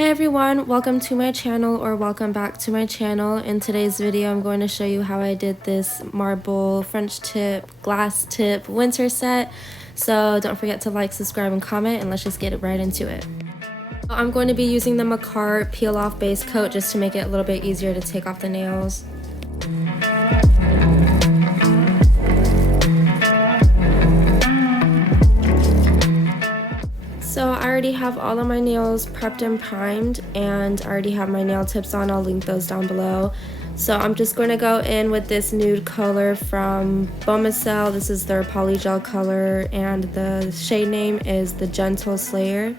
Hey everyone, welcome to my channel or welcome back to my channel. In today's video I'm going to show you how I did this marble French tip, glass tip winter set. So don't forget to like, subscribe, and comment, and let's just get right into it. I'm going to be using the Makartt peel off base coat just to make it a little bit easier to take off the nails. So I already have all of my nails prepped and primed, and I already have my nail tips on. I'll link those down below. So I'm just going to go in with this nude color from Bomacell. This is their Polygel color, and the shade name is the Gentle Slayer.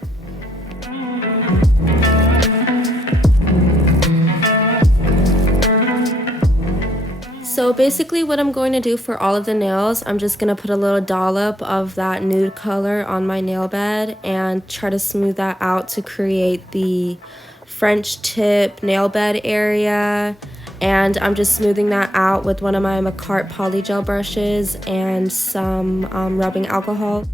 So basically what I'm going to do for all of the nails, I'm just going to put a little dollop of that nude color on my nail bed and try to smooth that out to create the French tip nail bed area. And I'm just smoothing that out with one of my Makartt Polygel brushes and some rubbing alcohol.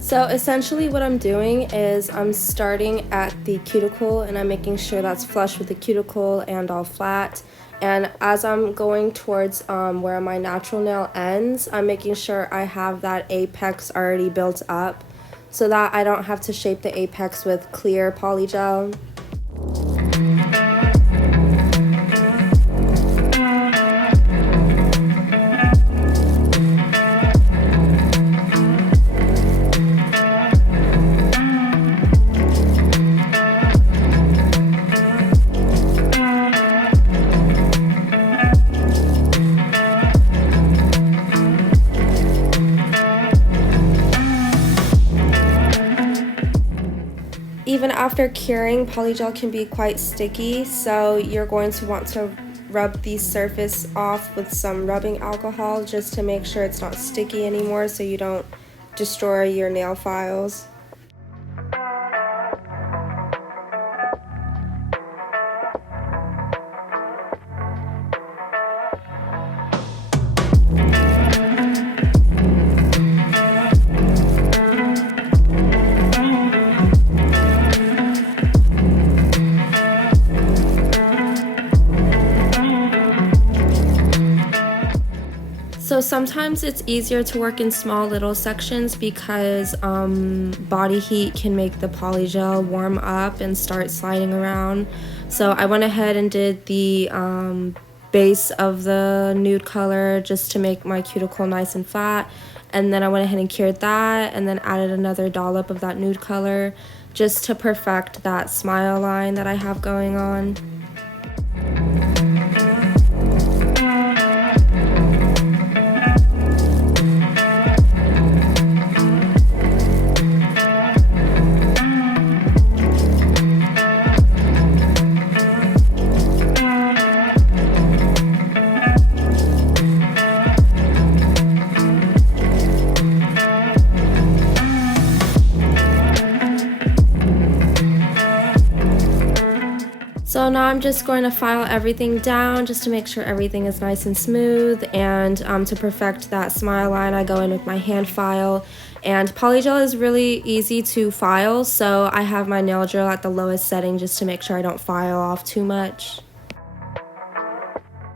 So essentially what I'm doing is I'm starting at the cuticle and I'm making sure that's flush with the cuticle and all flat. And as I'm going towards where my natural nail ends, I'm making sure I have that apex already built up so that I don't have to shape the apex with clear polygel. Even after curing, polygel can be quite sticky, so you're going to want to rub the surface off with some rubbing alcohol just to make sure it's not sticky anymore so you don't destroy your nail files. So sometimes it's easier to work in small little sections because body heat can make the polygel warm up and start sliding around. So I went ahead and did the base of the nude color just to make my cuticle nice and flat, and then I went ahead and cured that and then added another dollop of that nude color just to perfect that smile line that I have going on. So now I'm just going to file everything down just to make sure everything is nice and smooth, and to perfect that smile line I go in with my hand file. And polygel is really easy to file, so I have my nail drill at the lowest setting just to make sure I don't file off too much.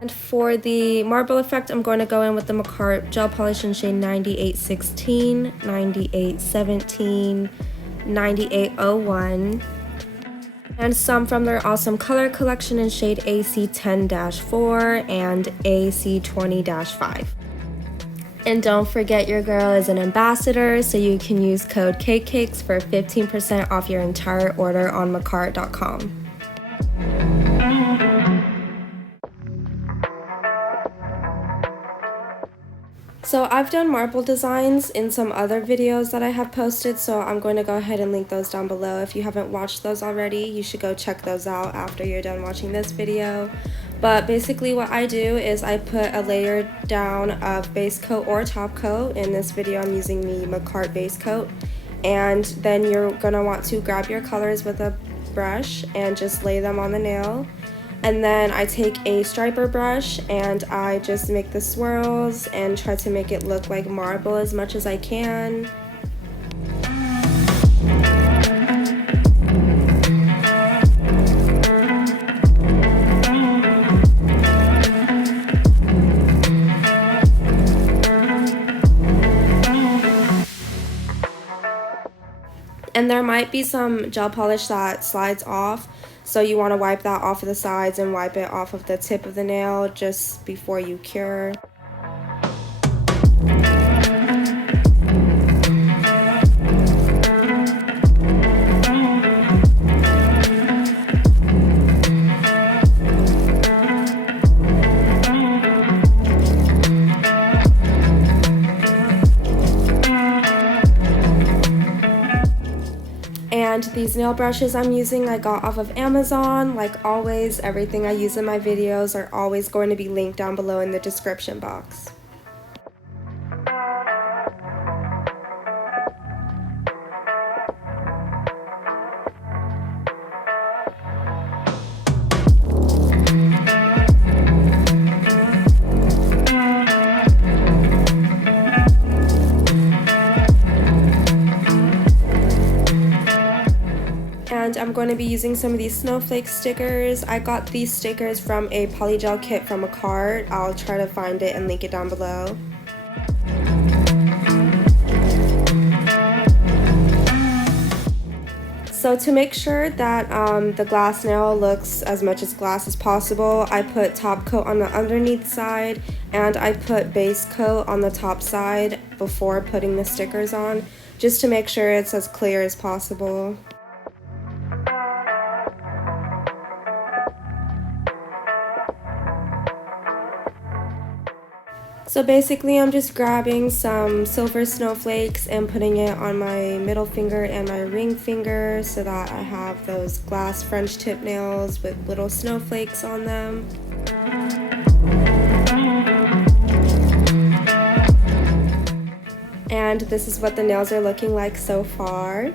And for the marble effect, I'm going to go in with the Makartt gel polish in shade 9816, 9817, 9801. And some from their awesome color collection in shade AC10-4 and AC20-5. And don't forget, your girl is an ambassador, so you can use code KCakes for 15% off your entire order on Makartt.com. So I've done marble designs in some other videos that I have posted, so I'm going to go ahead and link those down below. If you haven't watched those already, you should go check those out after you're done watching this video. But basically what I do is I put a layer down of base coat or top coat. In this video I'm using the Makartt base coat. And then you're going to want to grab your colors with a brush and just lay them on the nail. And then I take a striper brush and I just make the swirls and try to make it look like marble as much as I can. And there might be some gel polish that slides off, so you want to wipe that off of the sides and wipe it off of the tip of the nail just before you cure. And these nail brushes I'm using I got off of Amazon. Like always, everything I use in my videos are always going to be linked down below in the description box. And I'm going to be using some of these Snowflake stickers. I got these stickers from a Polygel kit from Makartt. I'll try to find it and link it down below. So to make sure that the glass nail looks as much as glass as possible, I put top coat on the underneath side and I put base coat on the top side before putting the stickers on, just to make sure it's as clear as possible. So basically I'm just grabbing some silver snowflakes and putting it on my middle finger and my ring finger so that I have those glass French tip nails with little snowflakes on them. And this is what the nails are looking like so far.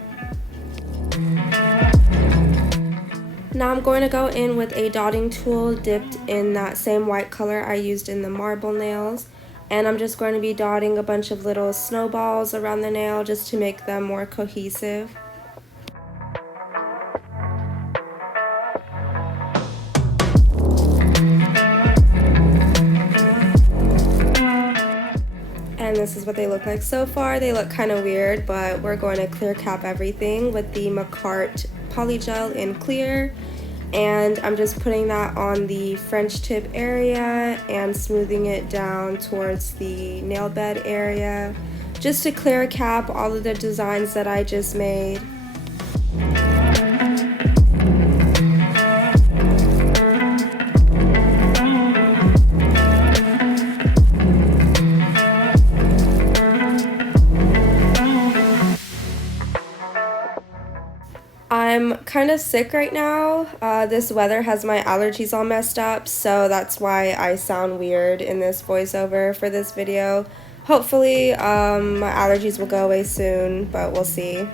Now I'm going to go in with a dotting tool dipped in that same white color I used in the marble nails. And I'm just going to be dotting a bunch of little snowballs around the nail just to make them more cohesive. And this is what they look like so far. They look kind of weird, but we're going to clear cap everything with the Makartt Polygel in clear. And I'm just putting that on the French tip area and smoothing it down towards the nail bed area, just to clear cap all of the designs that I just made. I'm kind of sick right now. This weather has my allergies all messed up, so that's why I sound weird in this voiceover for this video. Hopefully my allergies will go away soon, but we'll see.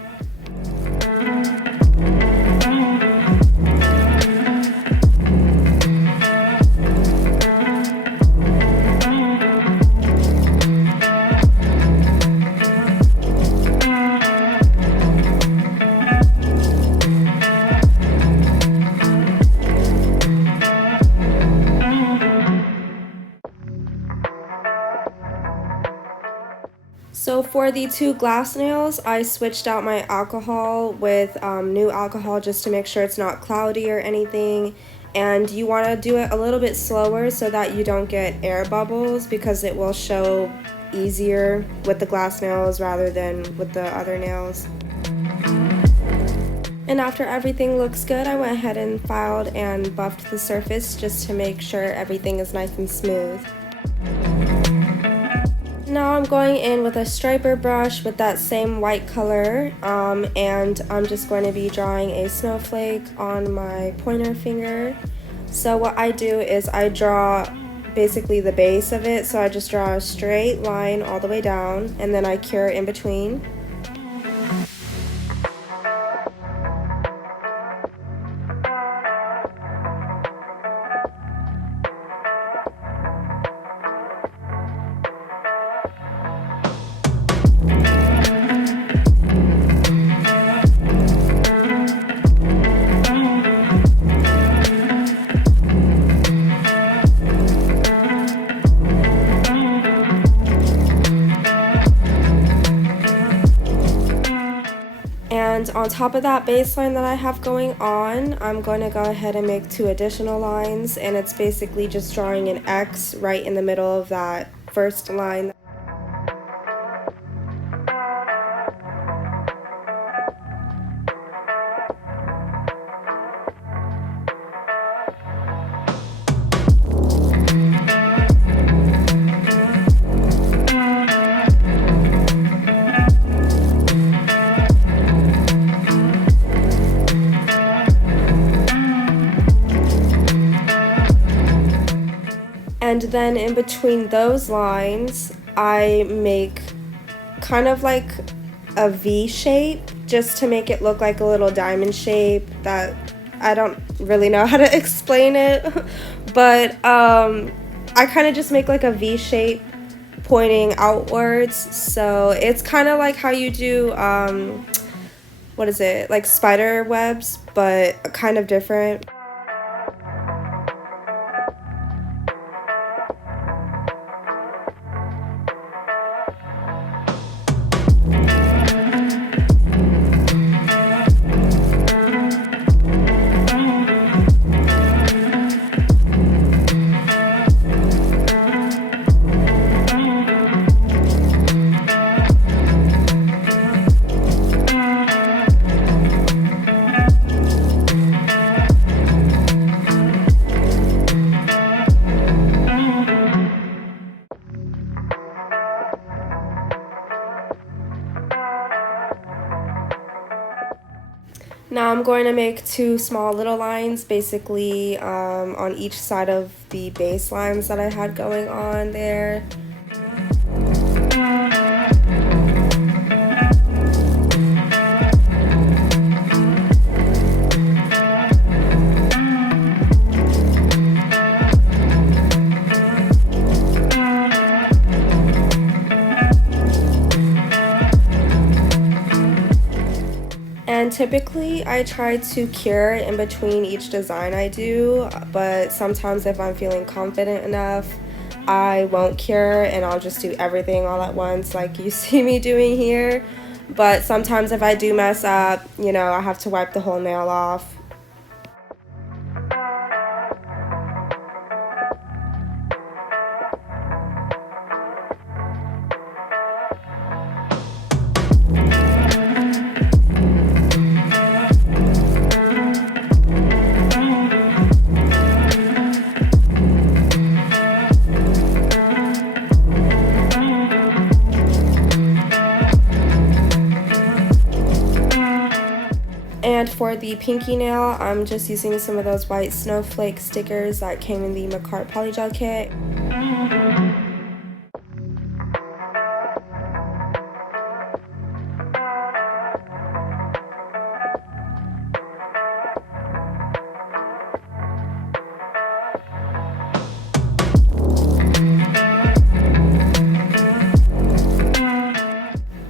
So for the two glass nails, I switched out my alcohol with new alcohol just to make sure it's not cloudy or anything. And you want to do it a little bit slower so that you don't get air bubbles, because it will show easier with the glass nails rather than with the other nails. And after everything looks good, I went ahead and filed and buffed the surface just to make sure everything is nice and smooth. Now I'm going in with a striper brush with that same white color, and I'm just going to be drawing a snowflake on my pointer finger. So what I do is I draw basically the base of it, so I just draw a straight line all the way down, and then I cure in between. on top of that baseline that I have going on, I'm going to go ahead and make 2 additional lines, and it's basically just drawing an X right in the middle of that first line. And then in between those lines, I make kind of like a V shape just to make it look like a little diamond shape that I don't really know how to explain it, but I kind of just make like a V shape pointing outwards. So it's kind of like how you do, what is it, like spider webs, but kind of different. Now I'm going to make 2 small little lines basically on each side of the base lines that I had going on there. And typically I try to cure in between each design I do, but sometimes if I'm feeling confident enough, I won't cure and I'll just do everything all at once like you see me doing here. But sometimes if I do mess up, you know, I have to wipe the whole nail off. And for the pinky nail, I'm just using some of those white snowflake stickers that came in the Makartt Polygel kit.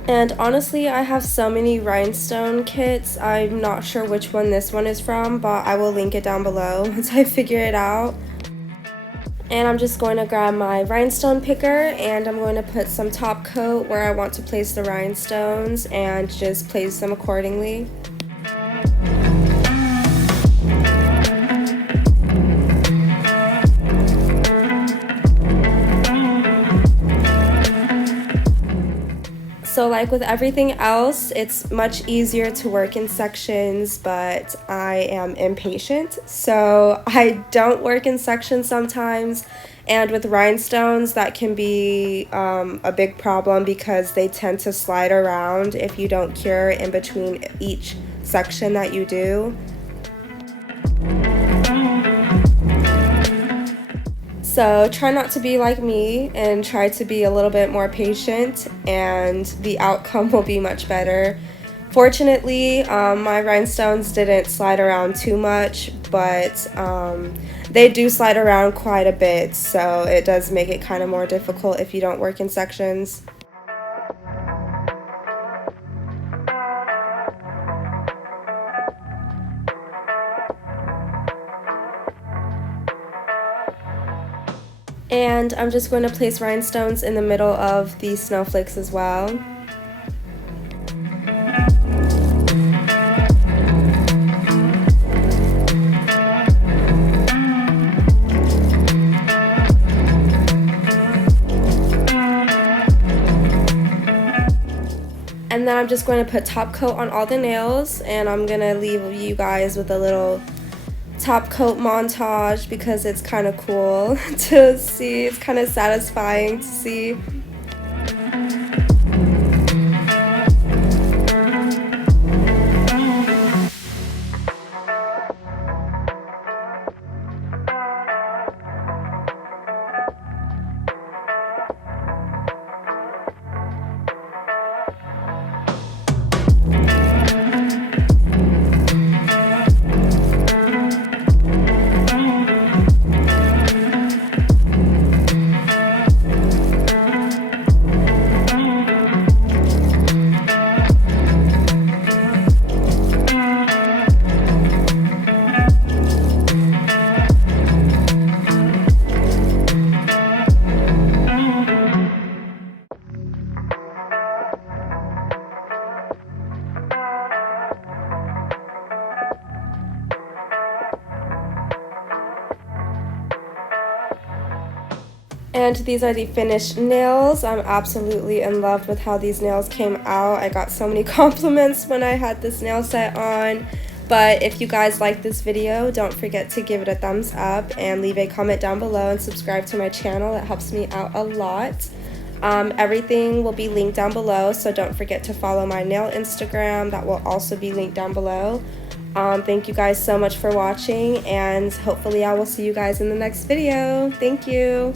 And honestly, I have so many rhinestone kits, I'm not sure which one this one is from, but I will link it down below once I figure it out. And I'm just going to grab my rhinestone picker and I'm going to put some top coat where I want to place the rhinestones and just place them accordingly. So like with everything else, it's much easier to work in sections, but I am impatient, so I don't work in sections sometimes. And with rhinestones, that can be a big problem because they tend to slide around if you don't cure in between each section that you do. So try not to be like me and try to be a little bit more patient and the outcome will be much better. Fortunately, my rhinestones didn't slide around too much, but they do slide around quite a bit, so it does make it kind of more difficult if you don't work in sections. And I'm just going to place rhinestones in the middle of the snowflakes as well. And then I'm just going to put top coat on all the nails, and I'm gonna leave you guys with a little top coat montage because it's kind of cool to see. It's kind of satisfying to see. And these are the finished nails. I'm absolutely in love with how these nails came out. I got so many compliments when I had this nail set on. But if you guys like this video, don't forget to give it a thumbs up and leave a comment down below and subscribe to my channel. It helps me out a lot. Everything will be linked down below, so don't forget to follow my nail Instagram. That will also be linked down below. Thank you guys so much for watching, and hopefully I will see you guys in the next video. Thank you.